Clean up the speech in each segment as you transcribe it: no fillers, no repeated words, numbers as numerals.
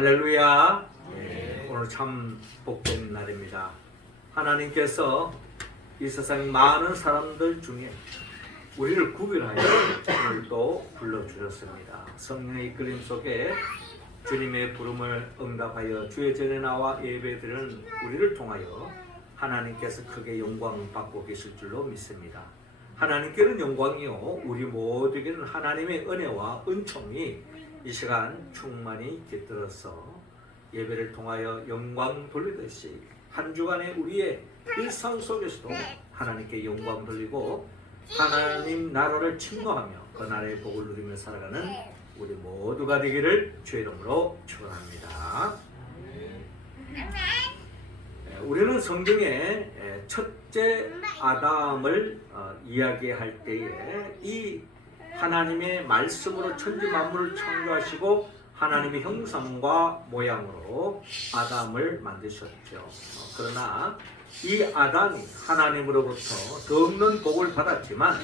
할렐루야. 오늘 참 복된 날입니다. 하나님께서 이 세상 많은 사람들 중에 우리를 구별하여 오늘도 불러주셨습니다. 성령의 이끌림 속에 주님의 부름을 응답하여 주의 전에 나와 예배드리는 우리를 통하여 하나님께서 크게 영광 받고 계실 줄로 믿습니다. 하나님께는 영광이요 우리 모두에게는 하나님의 은혜와 은총이 이 시간 충만히 깃들어서 예배를 통하여 영광 돌리듯이 한 주간의 우리의 일상 속에서도 하나님께 영광 돌리고 하나님 나라를 침노하며 그 나라의 복을 누리며 살아가는 우리 모두가 되기를 주의 이름으로 축원합니다. 우리는 성경의 첫째 아담을 이야기할 때에 이 하나님의 말씀으로 천지 만물을 창조하시고 하나님의 형상과 모양으로 아담을 만드셨죠. 그러나 이 아담이 하나님으로부터 더 없는 복을 받았지만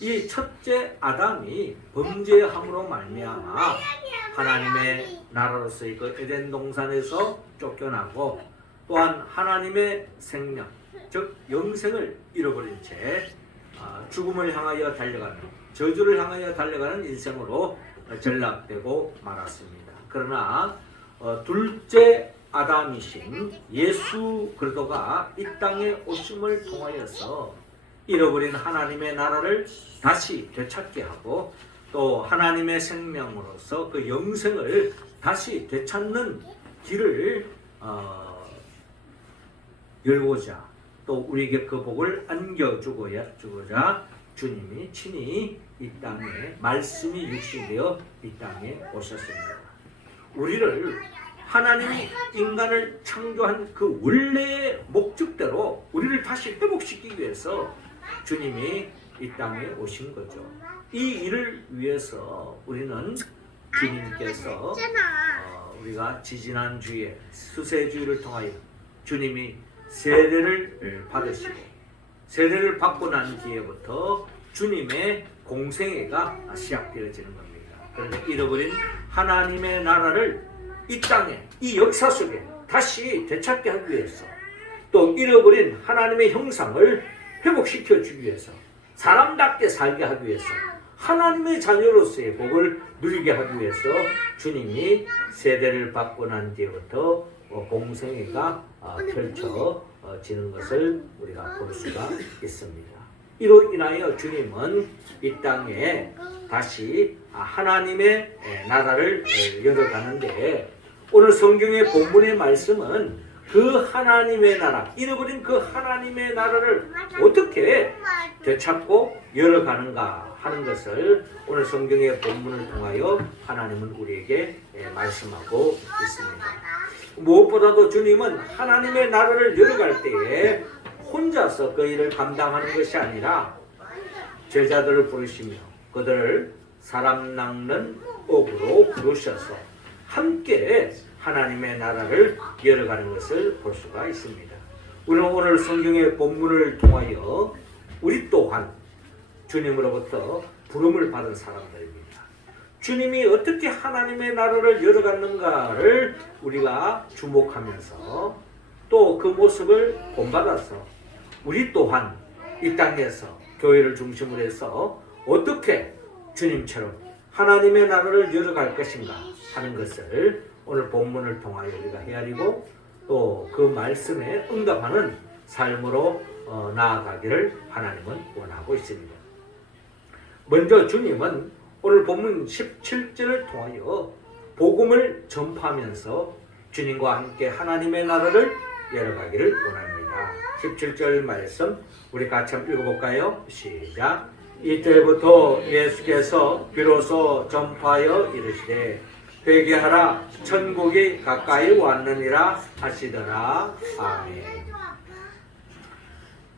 이 첫째 아담이 범죄함으로 말미암아 하나님의 나라로서의 그 에덴 동산에서 쫓겨나고 또한 하나님의 생명, 즉 영생을 잃어버린 채 죽음을 향하여 달려가는, 저주를 향하여 달려가는 인생으로 전락되고 말았습니다. 그러나 둘째 아담이신 예수 그리스도가 이 땅에 오심을 통하여서 잃어버린 하나님의 나라를 다시 되찾게 하고 또 하나님의 생명으로서 그 영생을 다시 되찾는 길을 열고자 또 우리에게 그 복을 안겨주고자 주님이 친히 이 땅에 말씀이 육신되어 이 땅에 오셨습니다. 우리를 하나님이 인간을 창조한 그 원래의 목적대로 우리를 다시 회복시키기 위해서 주님이 이 땅에 오신 거죠. 이 일을 위해서 우리는 주님께서 우리가 지지난 주에 수세주의를 통하여 주님이 세례를 받으시고 세례를 받고 난 뒤에부터 주님의 공생애가 시작되어지는 겁니다. 그런데 잃어버린 하나님의 나라를 이 땅에 이 역사 속에 다시 되찾게 하기 위해서 또 잃어버린 하나님의 형상을 회복시켜 주기 위해서 사람답게 살게 하기 위해서 하나님의 자녀로서의 복을 누리게 하기 위해서 주님이 세례를 받고 난 뒤부터 공생애가 펼쳐지는 것을 우리가 볼 수가 있습니다. 이로 인하여 주님은 이 땅에 다시 하나님의 나라를 열어가는데 오늘 성경의 본문의 말씀은 그 하나님의 나라, 잃어버린 그 하나님의 나라를 어떻게 되찾고 열어가는가 하는 것을 오늘 성경의 본문을 통하여 하나님은 우리에게 말씀하고 있습니다. 무엇보다도 주님은 하나님의 나라를 열어갈 때에 혼자서 그 일을 감당하는 것이 아니라 제자들을 부르시며 그들을 사람 낚는 업으로 부르셔서 함께 하나님의 나라를 열어가는 것을 볼 수가 있습니다. 우리는 오늘 성경의 본문을 통하여 우리 또한 주님으로부터 부름을 받은 사람들입니다. 주님이 어떻게 하나님의 나라를 열어갔는가를 우리가 주목하면서 또 그 모습을 본받아서 우리 또한 이 땅에서 교회를 중심으로 해서 어떻게 주님처럼 하나님의 나라를 열어갈 것인가 하는 것을 오늘 본문을 통하여 우리가 헤아리고 또 그 말씀에 응답하는 삶으로 나아가기를 하나님은 원하고 있습니다. 먼저 주님은 오늘 본문 17절을 통하여 복음을 전파하면서 주님과 함께 하나님의 나라를 열어가기를 원합니다. 17절 말씀 우리 같이 한번 읽어볼까요? 시작. 이때부터 예수께서 비로소 전파하여 이르시되 회개하라 천국이 가까이 왔느니라 하시더라. 아멘.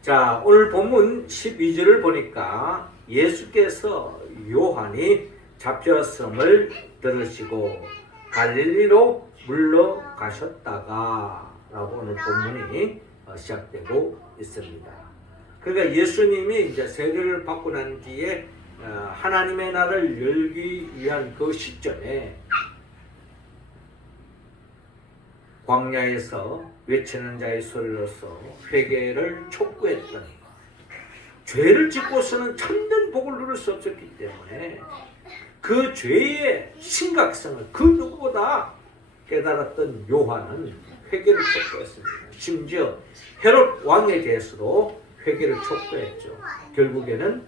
자, 오늘 본문 12절을 보니까 예수께서 요한이 잡혔음을 들으시고 갈릴리로 물러가셨다가 라고 오늘 본문이 시작되고 있습니다. 그러니까 예수님이 이제 세례를 받고 난 뒤에 하나님의 나라를 열기 위한 그 시점에 광야에서 외치는 자의 소리로서 회개를 촉구했더니 죄를 짓고서는 참된 복을 누릴 수 없었기 때문에 그 죄의 심각성을 그 누구보다 깨달았던 요한은 회개를 촉구했습니다. 심지어 헤롯 왕에 대해서도 회개를 촉구했죠. 결국에는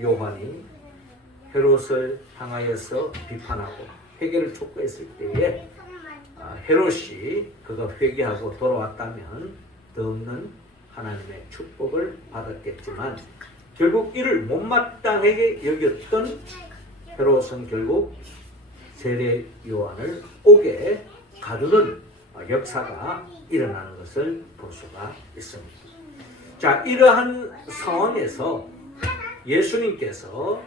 요한이 헤롯을 향하여서 비판하고 회개를 촉구했을 때에 헤롯이 그가 회개하고 돌아왔다면 더 없는 하나님의 축복을 받았겠지만 결국 이를 못마땅하게 여겼던 헤롯은 결국 세례 요한을 옥에 가두는 역사가 일어나는 것을 볼 수가 있습니다. 자, 이러한 상황에서 예수님께서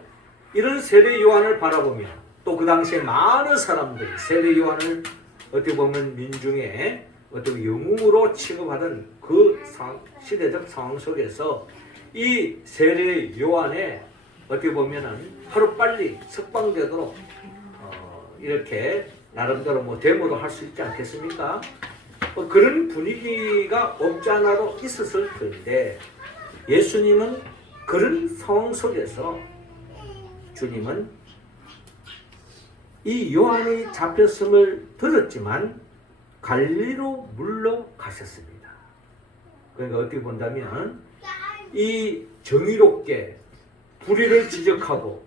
이런 세례 요한을 바라보며 또 그 당시에 많은 사람들이 세례 요한을 어떻게 보면 민중의 어떤 영웅으로 취급하던 그 시대적 상황 속에서 이 세례 요한의 어떻게 보면은 하루빨리 석방되도록 이렇게 나름대로 뭐 데모도 할 수 있지 않겠습니까? 그런 분위기가 없지 않아도 있었을 텐데 예수님은 그런 상황 속에서 주님은 이 요한이 잡혔음을 들었지만 갈릴리로 물러가셨습니다. 그러니까 어떻게 본다면 이 정의롭게 불의를 지적하고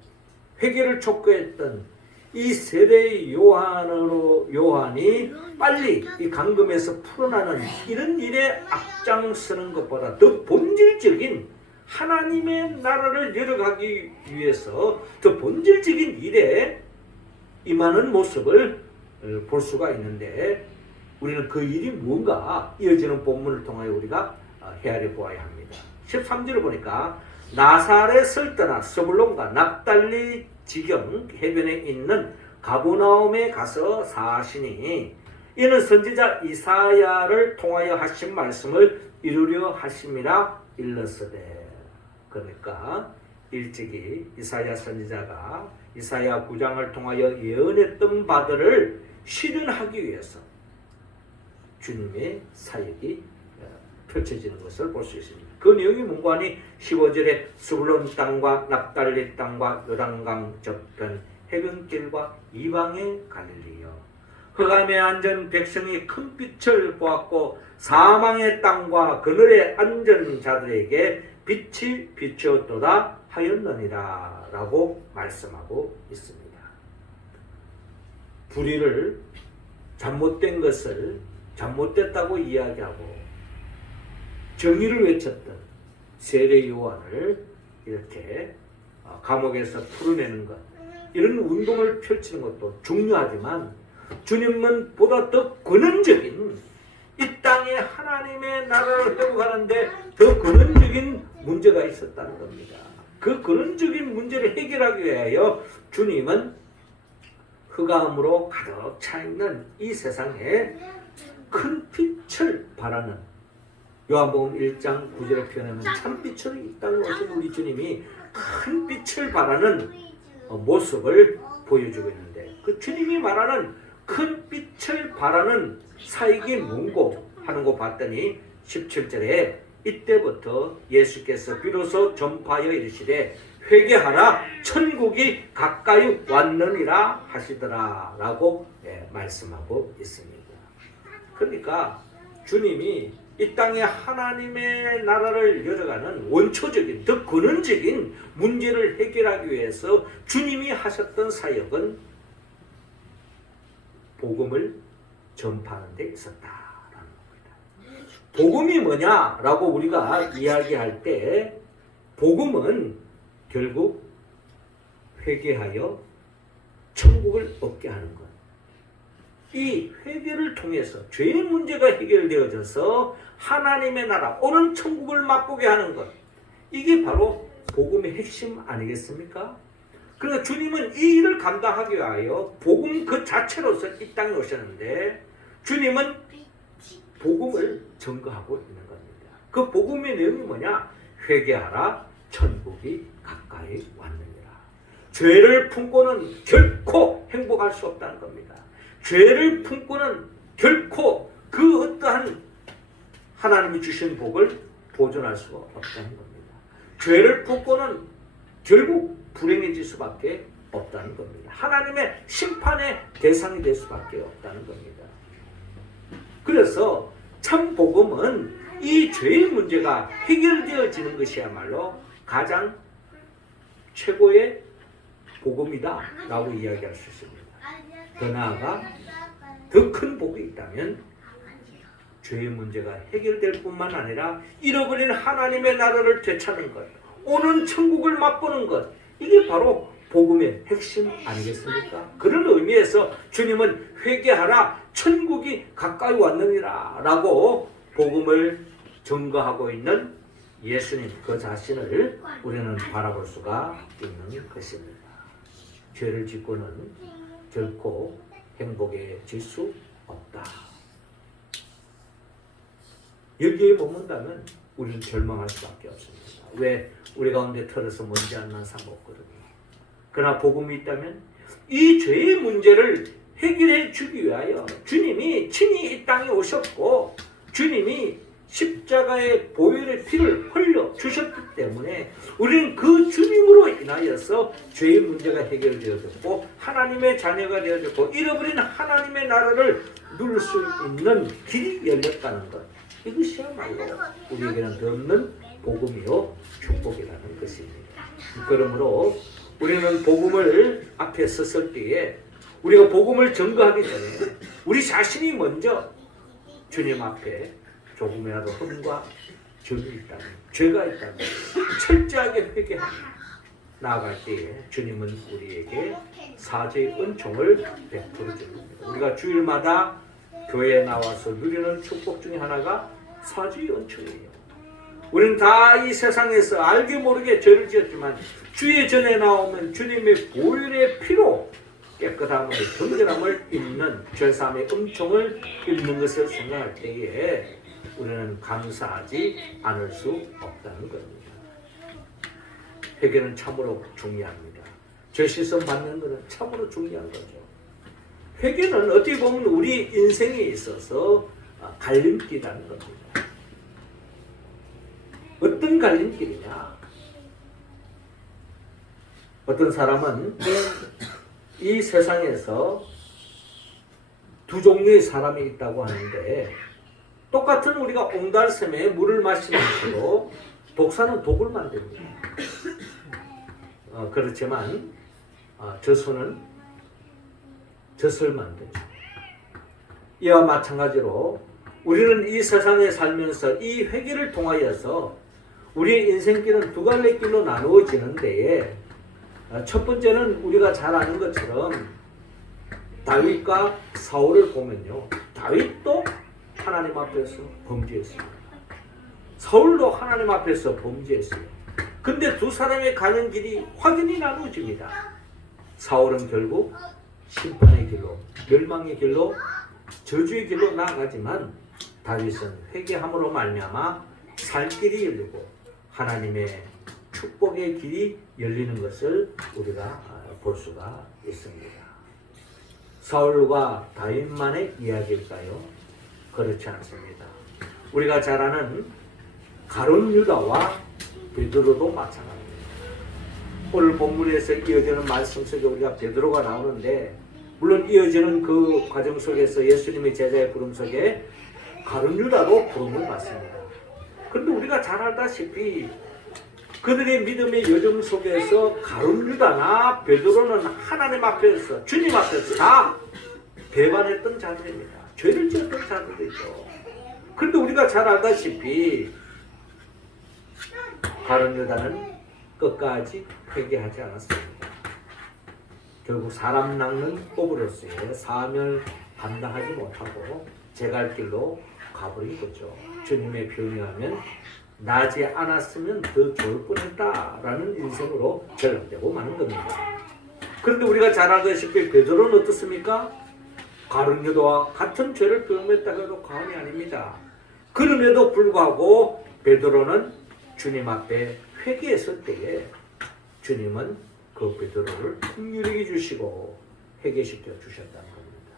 회개를 촉구했던 이 세례 요한이 빨리 이 감금에서 풀어나는 이런 일에 앞장서는 것보다 더 본질적인 하나님의 나라를 열어가기 위해서 더 본질적인 일에 임하는 모습을 볼 수가 있는데 우리는 그 일이 뭔가 이어지는 본문을 통하여 우리가 헤아려 보아야 합니다. 13절을 보니까 나사렛을 떠나 스불론과 납달리 지경 해변에 있는 가버나움에 가서 사시니 이는 선지자 이사야를 통하여 하신 말씀을 이루려 하심이라 일렀으되. 그러니까 일찍이 이사야 선지자가 이사야 9장을 통하여 예언했던 바들을 실현하기 위해서 주님의 사역이 펼쳐지는 것을 볼 수 있습니다. 그 내용이 뭔가 하니 15절에 스불론 땅과 납달리 땅과 요단강 저편 해변길과 이방의 갈릴리여 흑암에 앉은 백성이 큰 빛을 보았고 사망의 땅과 그늘에 앉은 자들에게 빛이 비추었도다 하였느니라 라고 말씀하고 있습니다. 불의를 잘못된 것을 잘못됐다고 이야기하고 정의를 외쳤던 세례 요한을 이렇게 감옥에서 풀어내는 것, 이런 운동을 펼치는 것도 중요하지만 주님은 보다 더 근원적인 이 땅에 하나님의 나라를 회복하는데 더 근원적인 문제가 있었다는 겁니다. 그 근원적인 문제를 해결하기 위하여 주님은 흑암으로 가득 차 있는 이 세상에 큰 빛을 발하는 요한복음 1장 9절에 표현하면 참빛으로 이 땅에 오신 우리 주님이 큰 빛을 발하는 모습을 보여주고 있는데 그 주님이 말하는 큰 빛을 발하는 사역이 뭔고 하는 거 봤더니 17절에 이때부터 예수께서 비로소 전파하여 이르시되 회개하라 천국이 가까이 왔느니라 하시더라 라고 말씀하고 있습니다. 그러니까 주님이 이 땅에 하나님의 나라를 열어가는 원초적인 더 근원적인 문제를 해결하기 위해서 주님이 하셨던 사역은 복음을 전파하는 데 있었다라는 겁니다. 복음이 뭐냐라고 우리가 이야기할 때 복음은 결국 회개하여 천국을 얻게 하는 것. 이 회개를 통해서 죄의 문제가 해결되어져서 하나님의 나라, 오는 천국을 맛보게 하는 것. 이게 바로 복음의 핵심 아니겠습니까? 그래서 주님은 이 일을 감당하기 위하여 복음 그 자체로서 이 땅에 오셨는데 주님은 복음을 증거하고 있는 겁니다. 그 복음의 내용이 뭐냐? 회개하라, 천국이 가까이 왔느니라. 죄를 품고는 결코 행복할 수 없다는 겁니다. 죄를 품고는 결코 그 어떠한 하나님이 주신 복을 보존할 수가 없다는 겁니다. 죄를 품고는 결국 불행해질 수밖에 없다는 겁니다. 하나님의 심판의 대상이 될 수밖에 없다는 겁니다. 그래서 참 복음은 이 죄의 문제가 해결되어지는 것이야말로 가장 최고의 복음이다 라고 이야기할 수 있습니다. 더 나아가 더 큰 복이 있다면 죄의 문제가 해결될 뿐만 아니라 잃어버린 하나님의 나라를 되찾는 것, 오는 천국을 맛보는 것, 이게 바로 복음의 핵심 아니겠습니까? 그런 의미에서 주님은 회개하라 천국이 가까이 왔느니라 라고 복음을 증거하고 있는 예수님 그 자신을 우리는 바라볼 수가 있는 것입니다. 죄를 짓고는 결코 행복해질 수 없다. 여기에 머문다면 우리는 절망할 수밖에 없습니다. 왜? 우리 가운데 털어서 먼지 안 난 상관없거든요. 그러나 복음이 있다면 이 죄의 문제를 해결해 주기 위하여 주님이 친히 이 땅에 오셨고 주님이 십자가의 보혈의 피를 흘려 주셨기 때문에 우리는 그 주님으로 인하여서 죄의 문제가 해결되어졌고 하나님의 자녀가 되어졌고 잃어버린 하나님의 나라를 누릴 수 있는 길이 열렸다는 것, 이것이야말로 우리에게는 더 없는 복음이요 축복이라는 것입니다. 그러므로 우리는 복음을 앞에 섰을 때에 우리가 복음을 증거하기 전에 우리 자신이 먼저 주님 앞에 조금이라도 흠과 죄가 있다면, 죄가 있다면 철저하게 회개하며 나아갈 때에 주님은 우리에게 사죄의 은총을 베풀어 줍니다. 우리가 주일마다 교회에 나와서 누리는 축복 중에 하나가 사죄의 은총이에요. 우리는 다 이 세상에서 알게 모르게 죄를 지었지만 주의 전에 나오면 주님의 보혈의 피로 깨끗함을, 정결함을 입는 죄사함의 은총을 입는 것을 생각할 때에 우리는 감사하지 않을 수 없다는 겁니다. 회개는 참으로 중요합니다. 죄 씻음 받는 것은 참으로 중요한 거죠. 회개는 어떻게 보면 우리 인생에 있어서 갈림길이라는 겁니다. 어떤 갈림길이냐? 어떤 사람은 이 세상에서 두 종류의 사람이 있다고 하는데 똑같은 우리가 옹달샘에 물을 마시는 것으로 독사는 독을 만듭니다. 그렇지만 젖소는 젖을 만들죠. 이와 마찬가지로 우리는 이 세상에 살면서 이 회개를 통하여서 우리의 인생길은 두 갈래 길로 나누어지는 데에 첫 번째는 우리가 잘 아는 것처럼 다윗과 사울을 보면요, 다윗도 하나님 앞에서 범죄했습니다. 사울도 하나님 앞에서 범죄했어요. 근데 두 사람의 가는 길이 확연히 나누어집니다. 사울은 결국 심판의 길로, 멸망의 길로, 저주의 길로 나아가지만 다윗은 회개함으로 말미암아 살 길이 열리고 하나님의 축복의 길이 열리는 것을 우리가 볼 수가 있습니다. 사울과 다윗만의 이야기일까요? 그렇지 않습니다. 우리가 잘 아는 가룟 유다와 베드로도 마찬가지입니다. 오늘 본문에서 이어지는 말씀 속에 우리가 베드로가 나오는데 물론 이어지는 그 과정 속에서 예수님의 제자의 부름 속에 가룟 유다도 부름을 받습니다. 그런데 우리가 잘 알다시피 그들의 믿음의 여정 속에서 가룟 유다나 베드로는 하나님 앞에서, 주님 앞에서 다 배반했던 자들입니다. 죄를 지었던 자들이죠. 그런데 우리가 잘 알다시피 가룟 유다는 끝까지 회개하지 않았습니다. 결국 사람 낚는 뽑으로서의 사명을 감당하지 못하고 제 갈 길로 가버린 거죠. 주님의 표현에 하면 나지 않았으면 더 좋을 뻔했다라는 인생으로 전락되고 마는 겁니다. 그런데 우리가 잘 알다시피 베드로는 어떻습니까? 가룟 유다와 같은 죄를 범했다고 해도 과언이 아닙니다. 그럼에도 불구하고 베드로는 주님 앞에 회개했을 때에 주님은 그 베드로를 긍휼히 여기주시고 회개시켜 주셨다는 겁니다.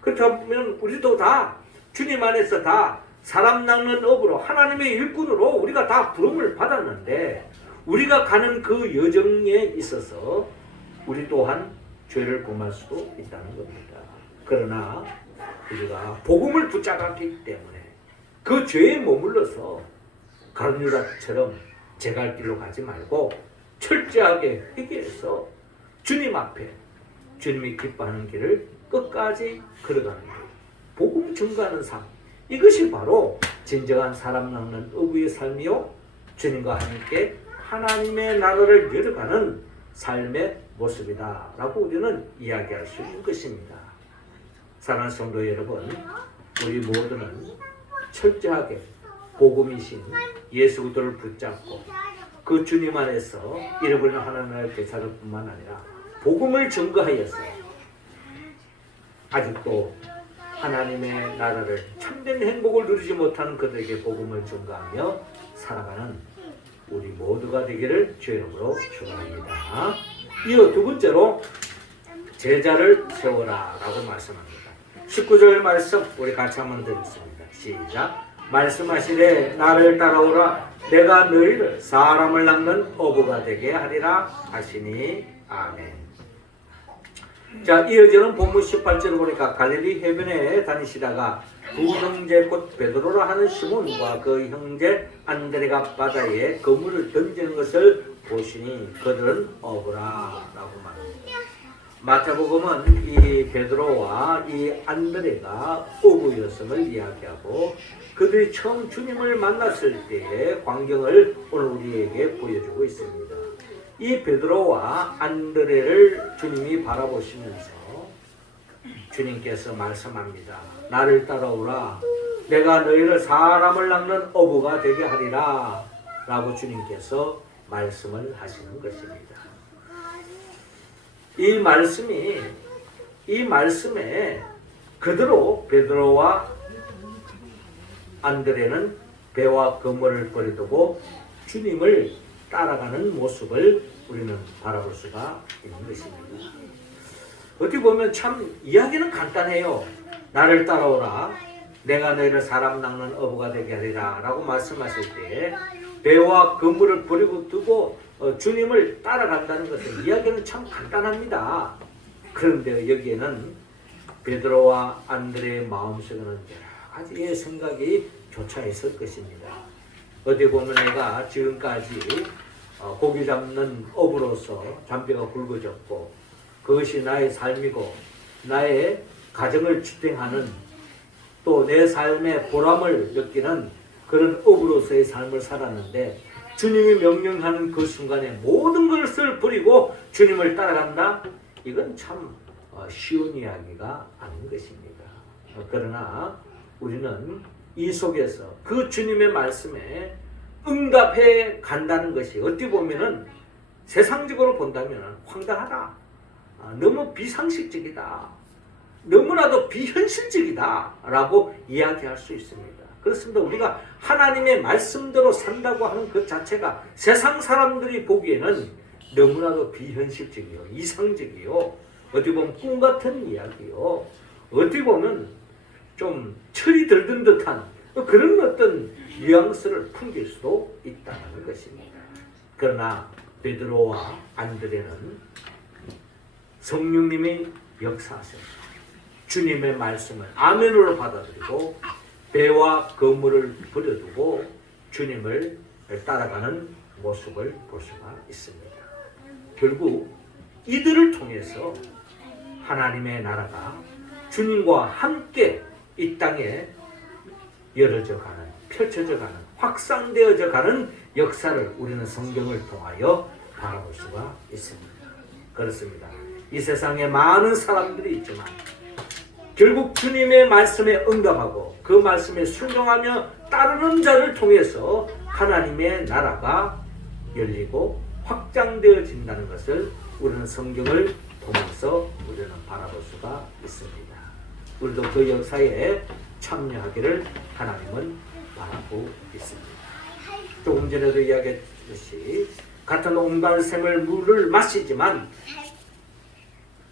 그렇다면 우리도 다 주님 안에서 다 사람 낚는 업으로 하나님의 일꾼으로 우리가 다 부름을 받았는데 우리가 가는 그 여정에 있어서 우리 또한 죄를 범할 수도 있다는 겁니다. 그러나 우리가 복음을 붙잡았기 때문에 그 죄에 머물러서 가룟유다처럼 제 갈 길로 가지 말고 철저하게 회개해서 주님 앞에 주님이 기뻐하는 길을 끝까지 걸어가는 길, 복음 증거하는 삶, 이것이 바로 진정한 사람 낚는 어부의 삶이요 주님과 함께 하나님의 나라를 열어가는 삶의 모습이다 라고 우리는 이야기할 수 있는 것입니다. 사랑하는 성도 여러분, 우리 모두는 철저하게 복음이신 예수 그리스도를 붙잡고 그 주님 안에서 잃어버리는 하나님의 대사를 뿐만 아니라 복음을 증거하여서 아직도 하나님의 나라를 참된 행복을 누리지 못하는 그들에게 복음을 증거하며 살아가는 우리 모두가 되기를 주의 이름으로 축원합니다. 이어 두 번째로 제자를 세워라 라고 말씀합니다. 19절 말씀 우리 같이 한번 드리겠습니다. 시작. 말씀하시되 나를 따라오라 내가 너희를 사람을 낚는 어부가 되게 하리라 하시니 아멘. 자, 이어지는 본문 18절을 보니까 갈릴리 해변에 다니시다가 두 형제 곧 베드로라 하는 시몬과 그 형제 안드레가 바다에 그물을 던지는 것을 보시니 그들은 어부라 라고 말합니다. 마태복음은 이 베드로와 이 안드레가 어부였음을 이야기하고 그들이 처음 주님을 만났을 때의 광경을 오늘 우리에게 보여주고 있습니다. 이 베드로와 안드레를 주님이 바라보시면서 주님께서 말씀합니다. 나를 따라오라. 내가 너희를 사람을 낚는 어부가 되게 하리라 라고 주님께서 말씀을 하시는 것입니다. 이 말씀에 그대로 베드로와 안드레는 배와 그물을 버려두고 주님을 따라가는 모습을 우리는 바라볼 수가 있는 것입니다. 어떻게 보면 참 이야기는 간단해요. 나를 따라오라. 내가 너희를 사람 낚는 어부가 되게 하리라 라고 말씀하실 때 배와 그물을 버리고 두고 주님을 따라간다는 것은 이야기는 참 간단합니다. 그런데 여기에는 베드로와 안드레의 마음속에는 여러 가지의 생각이 교차 있을 것입니다. 어디 보면 내가 지금까지 고기 잡는 어부로서 잔뼈가 굵어졌고 그것이 나의 삶이고 나의 가정을 지탱하는 또 내 삶의 보람을 느끼는 그런 어부로서의 삶을 살았는데 주님이 명령하는 그 순간에 모든 것을 버리고 주님을 따라간다? 이건 참 쉬운 이야기가 아닌 것입니다. 그러나 우리는 이 속에서 그 주님의 말씀에 응답해 간다는 것이 어떻게 보면은 세상적으로 본다면 황당하다. 너무 비상식적이다. 너무나도 비현실적이다 라고 이야기할 수 있습니다. 그렇습니다. 우리가 하나님의 말씀대로 산다고 하는 그 자체가 세상 사람들이 보기에는 너무나도 비현실적이요, 이상적이요, 어떻게 보면 꿈 같은 이야기요, 어떻게 보면 좀 철이 들든 듯한 그런 어떤 뉘앙스를 풍길 수도 있다는 것입니다. 그러나 베드로와 안드레는 성령님의 역사하셔서 주님의 말씀을 아멘으로 받아들이고 배와 그물을 버려두고 주님을 따라가는 모습을 볼 수가 있습니다. 결국 이들을 통해서 하나님의 나라가 주님과 함께 이 땅에 열어져 가는, 펼쳐져 가는, 확산되어져 가는 역사를 우리는 성경을 통하여 바라볼 수가 있습니다. 그렇습니다. 이 세상에 많은 사람들이 있지만 결국 주님의 말씀에 응답하고 그 말씀에 순종하며 따르는 자를 통해서 하나님의 나라가 열리고 확장되어진다는 것을 우리는 성경을 통해서 우리는 바라볼 수가 있습니다. 우리도 그 역사에 참여하기를 하나님은 바라고 있습니다. 조금 전에도 이야기했듯이 같은 옹달샘을 물을 마시지만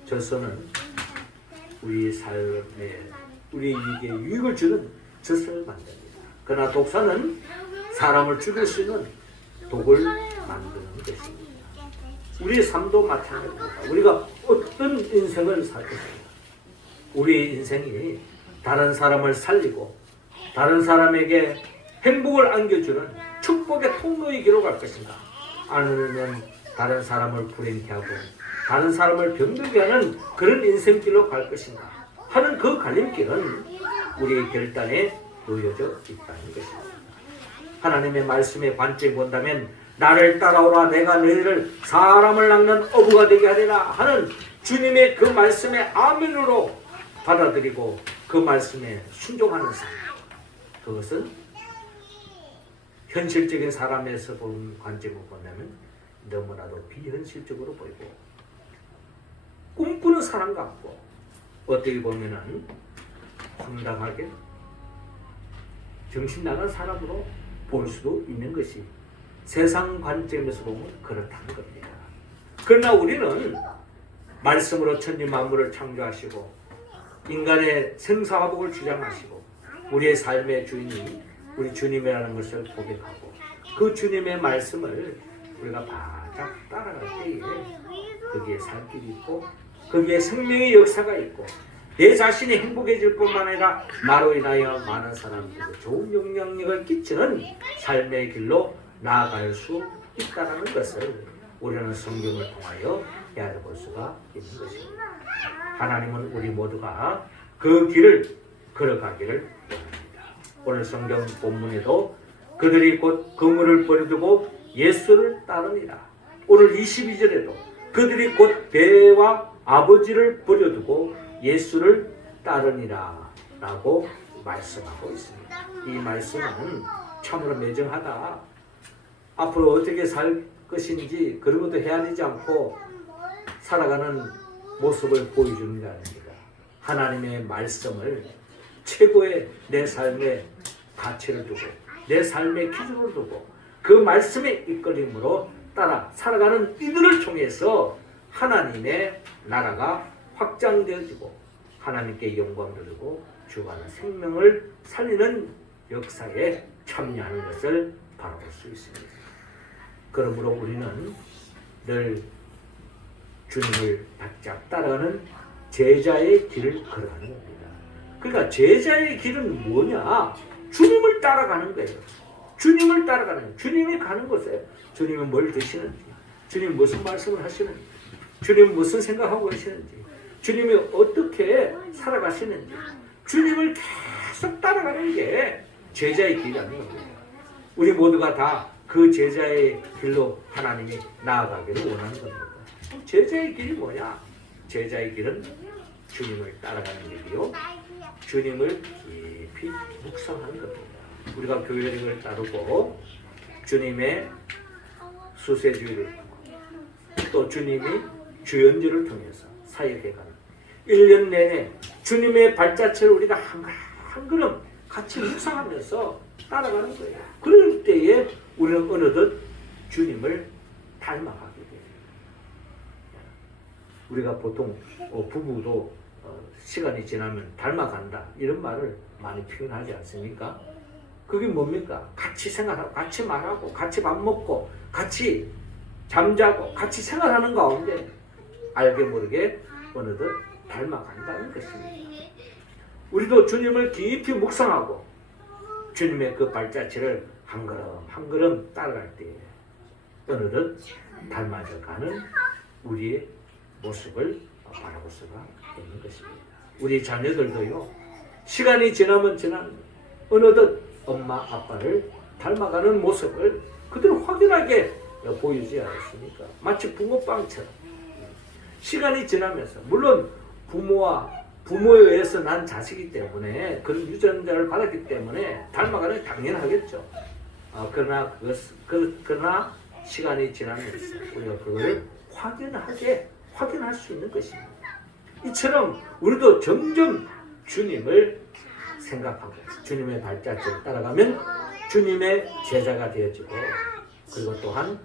저서는 우리 삶의 우리에게 유익을 주는 젖을 만듭니다. 그러나 독사는 사람을 죽일 수 있는 독을 만드는 것입니다. 우리의 삶도 마찬가지입니다. 우리가 어떤 인생을 살 것인가? 우리의 인생이 다른 사람을 살리고 다른 사람에게 행복을 안겨주는 축복의 통로이기로 갈 것인가? 아니면 다른 사람을 불행케 하고 다른 사람을 병들게 하는 그런 인생길로 갈 것인가 하는 그 갈림길은 우리의 결단에 놓여져 있다는 것입니다. 하나님의 말씀의 관점에 본다면 나를 따라오라 내가 너희를 사람을 낚는 어부가 되게 하리라 하는 주님의 그 말씀에 아멘으로 받아들이고 그 말씀에 순종하는 삶, 그것은 현실적인 사람에서 보는 관점으로 본다면 너무나도 비현실적으로 보이고 꿈꾸는 사람 같고 어떻게 보면은 황당하게 정신 나간 사람으로 볼 수도 있는 것이 세상 관점에서 보면 그렇다는 겁니다. 그러나 우리는 말씀으로 천지 만물을 창조하시고 인간의 생사화복을 주장하시고 우리의 삶의 주인이 우리 주님이라는 것을 고백하고 그 주님의 말씀을 우리가 바짝 따라갈 때에 거기에 살 길이 있고 거기에 생명의 역사가 있고 내 자신이 행복해질 뿐만 아니라 나로 인하여 많은 사람들에게 좋은 영향력을 끼치는 삶의 길로 나아갈 수 있다는 것을 우리는 성경을 통하여 알아볼 수가 있는 것입니다. 하나님은 우리 모두가 그 길을 걸어가기를 원합니다. 오늘 성경 본문에도 그들이 곧 그물을 버려두고 예수를 따르니라. 오늘 22절에도 그들이 곧 배와 아버지를 버려두고 예수를 따르니라 라고 말씀하고 있습니다. 이 말씀은 참으로 매정하다. 앞으로 어떻게 살 것인지 그런 것도 헤아리지 않고 살아가는 모습을 보여주는 게 아닙니다. 하나님의 말씀을 최고의 내 삶의 가치를 두고 내 삶의 기준을 두고 그 말씀의 이끌림으로 따라 살아가는 이들을 통해서 하나님의 나라가 확장되어지고 하나님께 영광 돌리고 주관하는 생명을 살리는 역사에 참여하는 것을 바라볼 수 있습니다. 그러므로 우리는 늘 주님을 바짝 따라가는 제자의 길을 걸어가는 겁니다. 그러니까 제자의 길은 뭐냐? 주님을 따라가는 거예요. 주님을 따라가는 거예요. 주님이 가는 곳에 주님은 뭘 드시는지, 주님 무슨 말씀을 하시는지, 주님 무슨 생각하고 계시는지, 주님이 어떻게 살아가시는지 주님을 계속 따라가는 게 제자의 길이라는 겁니다. 우리 모두가 다 그 제자의 길로 하나님이 나아가기를 원하는 겁니다. 제자의 길이 뭐냐? 제자의 길은 주님을 따라가는 길이요, 주님을 깊이 묵상하는 겁니다. 우리가 교회를 따르고 주님의 수세주의를 또 주님이 주연주를 통해서 사역해가는 1년 내내 주님의 발자취를 우리가 한 걸음 같이 묵상하면서 따라가는 거예요. 그럴 때에 우리는 어느덧 주님을 닮아가게 돼요. 우리가 보통 부부도 시간이 지나면 닮아간다 이런 말을 많이 표현하지 않습니까? 그게 뭡니까? 같이 생활하고 같이 말하고 같이 밥 먹고 같이 잠자고 같이 생활하는 가운데 알게 모르게 어느덧 닮아간다는 것입니다. 우리도 주님을 깊이 묵상하고 주님의 그 발자취를 한 걸음 한 걸음 따라갈 때에 어느덧 닮아져가는 우리의 모습을 바라볼 수가 있는 것입니다. 우리 자녀들도요, 시간이 지나면 어느덧 엄마 아빠를 닮아가는 모습을 그대로 확연하게 보이지 않습니까? 마치 붕어빵처럼 시간이 지나면서, 물론 부모에 의해서 난 자식이기 때문에 그런 유전자를 받았기 때문에 닮아가는 게 당연하겠죠. 그러나 시간이 지나면서 우리가 그걸 확인할 수 있는 것입니다. 이처럼 우리도 점점 주님을 생각하고 주님의 발자취를 따라가면 주님의 제자가 되어지고, 그리고 또한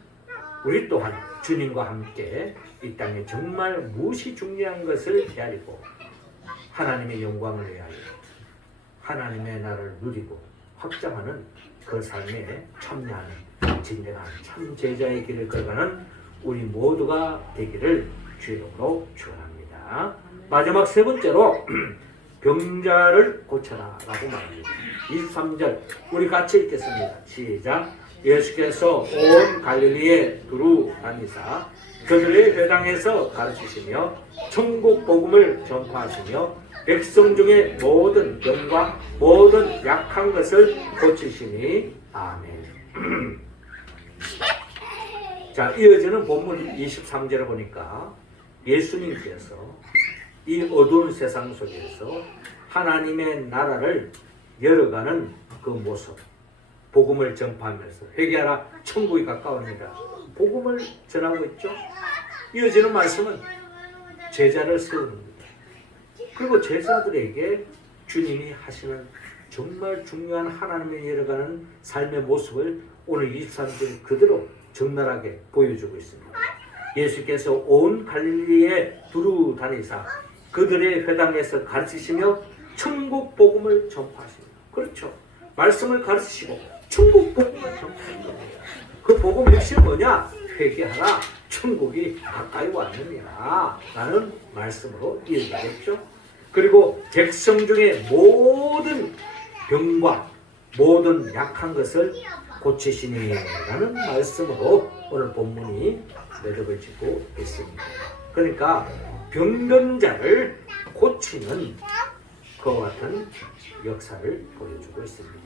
우리 또한 주님과 함께 이 땅에 정말 무엇이 중요한 것을 헤아리고 하나님의 영광을 위하여 하나님의 나라를 누리고 확장하는 그 삶에 참여하는 진정한 참 제자의 길을 걸어가는 우리 모두가 되기를 주의 이름으로 축원합니다. 마지막 세 번째로 병자를 고쳐라 라고 말합니다. 23절 우리 같이 읽겠습니다. 시작. 예수께서 온 갈릴리에 두루 다니사 그들의 회당에서 가르치시며 천국 복음을 전파하시며 백성 중에 모든 병과 모든 약한 것을 고치시니 아멘. 자, 이어지는 본문 23절을 보니까 예수님께서 이 어두운 세상 속에서 하나님의 나라를 열어가는 그 모습, 복음을 전파하면서 회개하라 천국이 가까웁니다. 복음을 전하고 있죠. 이어지는 말씀은 제자를 세우는 겁니다. 그리고 제자들에게 주님이 하시는 정말 중요한 하나님의 열어가는 삶의 모습을 오늘 23절 그대로 적나라하게 보여주고 있습니다. 예수께서 온 갈릴리에 두루 다니사 그들의 회당에서 가르치시며 천국 복음을 전파하십니다. 그렇죠. 말씀을 가르치시고 천국 복음을 전파하는 겁니다. 그 복음 역시 뭐냐? 회개하라 천국이 가까이 왔느니라 라는 말씀으로 이해되겠죠. 그리고 백성 중에 모든 병과 모든 약한 것을 고치시니 라는 말씀으로 오늘 본문이 매듭을 짓고 있습니다. 그러니까 병든 자를 고치는 그와 같은 역사를 보여주고 있습니다.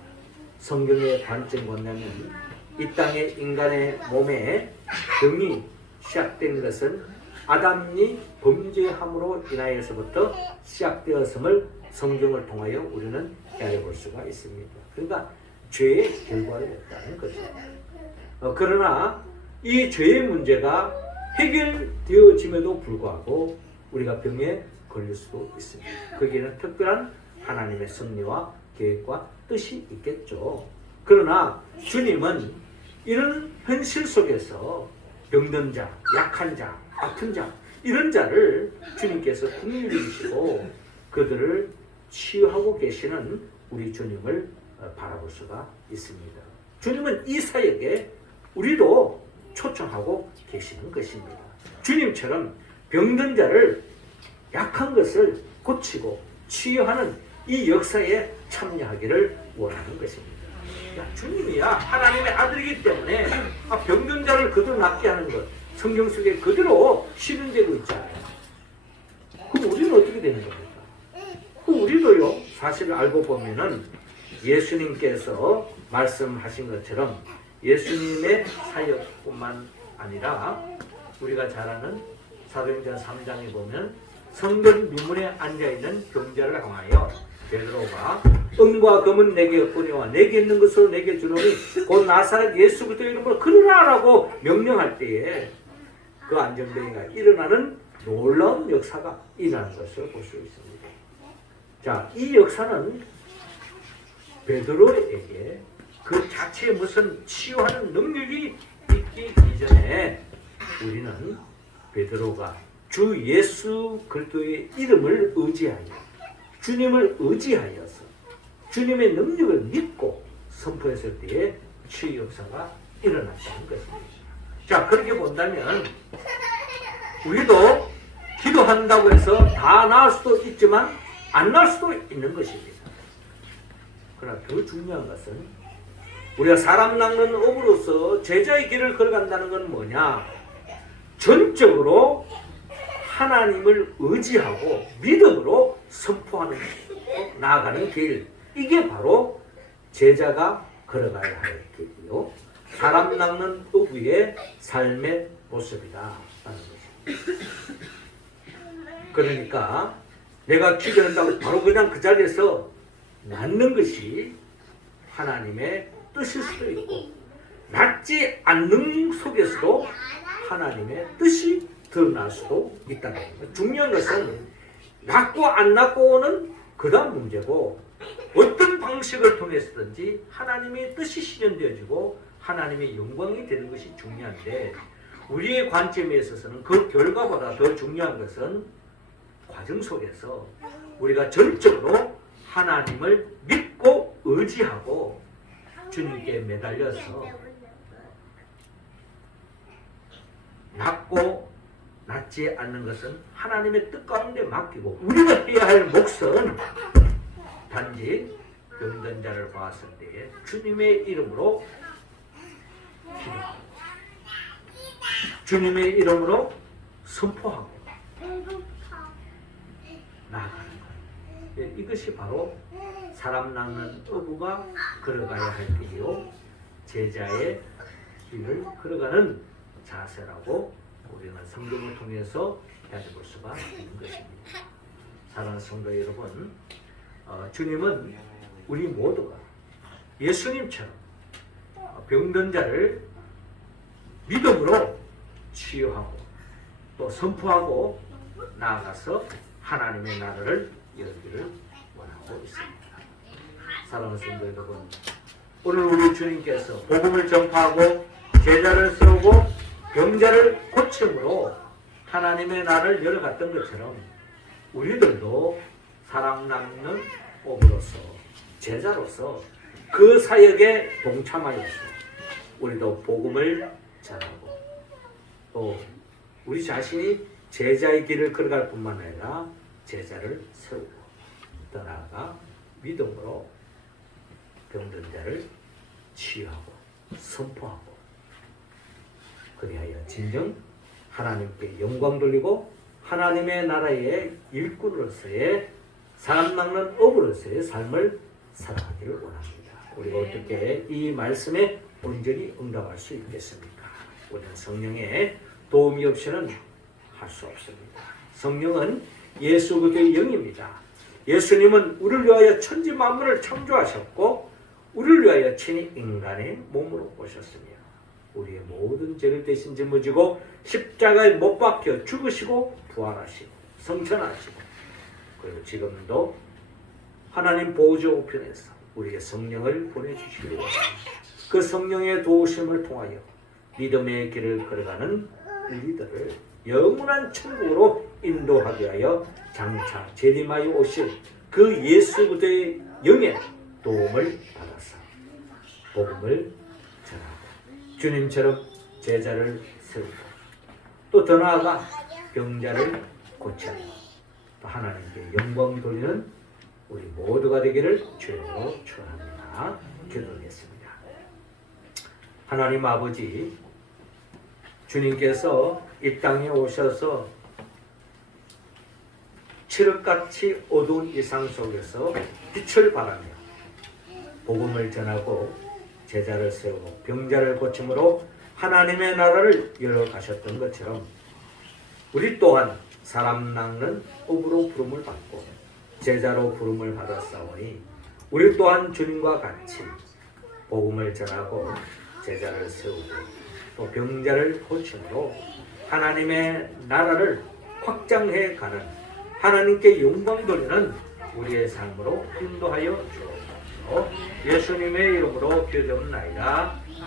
성경의 관점 뭐냐면 이 땅의 인간의 몸에 병이 시작된 것은 아담이 범죄함으로 인하여서부터 시작되었음을 성경을 통하여 우리는 헤아려 볼 수가 있습니다. 그러니까 죄의 결과였다는 거죠. 그러나 이 죄의 문제가 해결되어짐에도 불구하고 우리가 병에 걸릴 수도 있습니다. 거기에는 특별한 하나님의 섭리와 계획과 뜻이 있겠죠. 그러나 주님은 이런 현실 속에서 병든 자, 약한 자, 아픈 자 이런 자를 주님께서 긍휼히시고 그들을 치유하고 계시는 우리 주님을 바라볼 수가 있습니다. 주님은 이 사역에 우리도 초청하고 계시는 것입니다. 주님처럼 병든 자를 약한 것을 고치고 치유하는 이 역사에 참여하기를 원하는 것입니다. 주님이야 하나님의 아들이기 때문에 병든 자를 그대로 낫게 하는 것 성경 속에 그대로 실현되고 있잖아요. 그럼 우리는 어떻게 되는 겁니까? 우리도요 사실 알고 보면은 예수님께서 말씀하신 것처럼 예수님의 사역뿐만 아니라 우리가 잘 아는 사도행전 3장에 보면 성전 미문에 앉아있는 병자를 향하여 베드로가 은과 금은 내게 없거니와 내게 있는 것으로 내게 주노니 곧 나사렛 예수 그리스도의 이름으로 걸으라라고 명령할 때에 그 안전병이가 일어나는 놀라운 역사가 일어나는 것을 볼 수 있습니다. 자, 이 역사는 베드로에게 그 자체에 무슨 치유하는 능력이 있기 이전에 우리는 베드로가 주 예수 그리스도의 이름을 의지하여 주님을 의지하여서 주님의 능력을 믿고 선포했을 때에 치유 역사가 일어났다는 것입니다. 자, 그렇게 본다면 우리도 기도한다고 해서 다 나을 수도 있지만 안 나을 수도 있는 것입니다. 그러나 더 중요한 것은 우리가 사람 낚는 업으로서 제자의 길을 걸어간다는 건 뭐냐? 전적으로 하나님을 의지하고 믿음으로 선포하는 나아가는 길, 이게 바로 제자가 걸어가야 할 길이요 사람 낚는 어부의 삶의 모습이다 라는 것입니다. 그러니까 내가 기도한다고 바로 그냥 그 자리에서 낫는 것이 하나님의 뜻일 수도 있고 낫지 않는 속에서도 하나님의 뜻이 드러날 수도 있다는 겁니다. 중요한 것은 낫고 안 낫고는 그 다음 문제고 어떤 방식을 통해서든지 하나님의 뜻이 실현되어지고 하나님의 영광이 되는 것이 중요한데 우리의 관점에 있어서는 그 결과보다 더 중요한 것은 과정 속에서 우리가 전적으로 하나님을 믿고 의지하고 주님께 매달려서 낫고 낫지 않는 것은 하나님의 뜻 가운데 맡기고 우리가 해야 할 몫은 단지 병든 자를 봤을 때에 주님의 이름으로 기도하고 주님의 이름으로 선포하고 나아가는 거예요. 이것이 바로 사람 낚는 어부가 걸어가야 할 길이요 제자의 길을 걸어가는 자세라고 우리는 성경을 통해서 가져볼 수가 있는 것입니다. 사랑하는 성도 여러분, 주님은 우리 모두가 예수님처럼 병든 자를 믿음으로 치유하고 또 선포하고 나아가서 하나님의 나라를 열기를 원하고 있습니다. 사랑하는 성도 여러분, 오늘 우리 주님께서 복음을 전파하고 제자를 세우고 병자를 고침으로 하나님의 나라를 열어갔던 것처럼 우리들도 사람 낚는 어부로서 제자로서 그 사역에 동참하여서 우리도 복음을 전하고 또 우리 자신이 제자의 길을 걸어갈 뿐만 아니라 제자를 세우고 더 나아가 믿음으로 병든 자를 치유하고 선포하고 그리하여 진정 하나님께 영광 돌리고 하나님의 나라의 일꾼으로서의 사람 낚는 어부로서의 삶을 살아가기를 원합니다. 우리가 어떻게 이 말씀에 온전히 응답할 수 있겠습니까? 우리는 성령의 도움이 없이는 할 수 없습니다. 성령은 예수 그리스도의 영입니다. 예수님은 우리를 위하여 천지 만물을 창조하셨고 우리를 위하여 친히 인간의 몸으로 오셨으며 우리의 모든 죄를 대신 짊어지고 십자가에 못 박혀 죽으시고 부활하시고 성천하시고 그리고 지금도 하나님 보좌 우편에서 우리의 성령을 보내주시기를 원합니다. 그 성령의 도우심을 통하여 믿음의 길을 걸어가는 우리들을 영원한 천국으로 인도하게 하여 장차 재림하여 오실 그 예수 그리스도의 영의 도움을 받아서 복음을 전하고 주님처럼 제자를 세우고 또 더 나아가 병자를 고치고 또 하나님께 영광 돌리는 우리 모두가 되기를 주님으로 축원합니다. 기도하겠습니다. 하나님 아버지, 주님께서 이 땅에 오셔서 칠흑같이 어두운 이 상 속에서 빛을 발하며 복음을 전하고 제자를 세우고 병자를 고침으로 하나님의 나라를 열어가셨던 것처럼 우리 또한 사람 낚는 어부로 부름을 받고 제자로 부름을 받았사오니 우리 또한 주님과 같이 복음을 전하고 제자를 세우고 또 병자를 고침으로 하나님의 나라를 확장해 가는 하나님께 영광 돌리는 우리의 삶으로 인도하여 주옵소서. 예수님의 이름으로 기도드립나이다.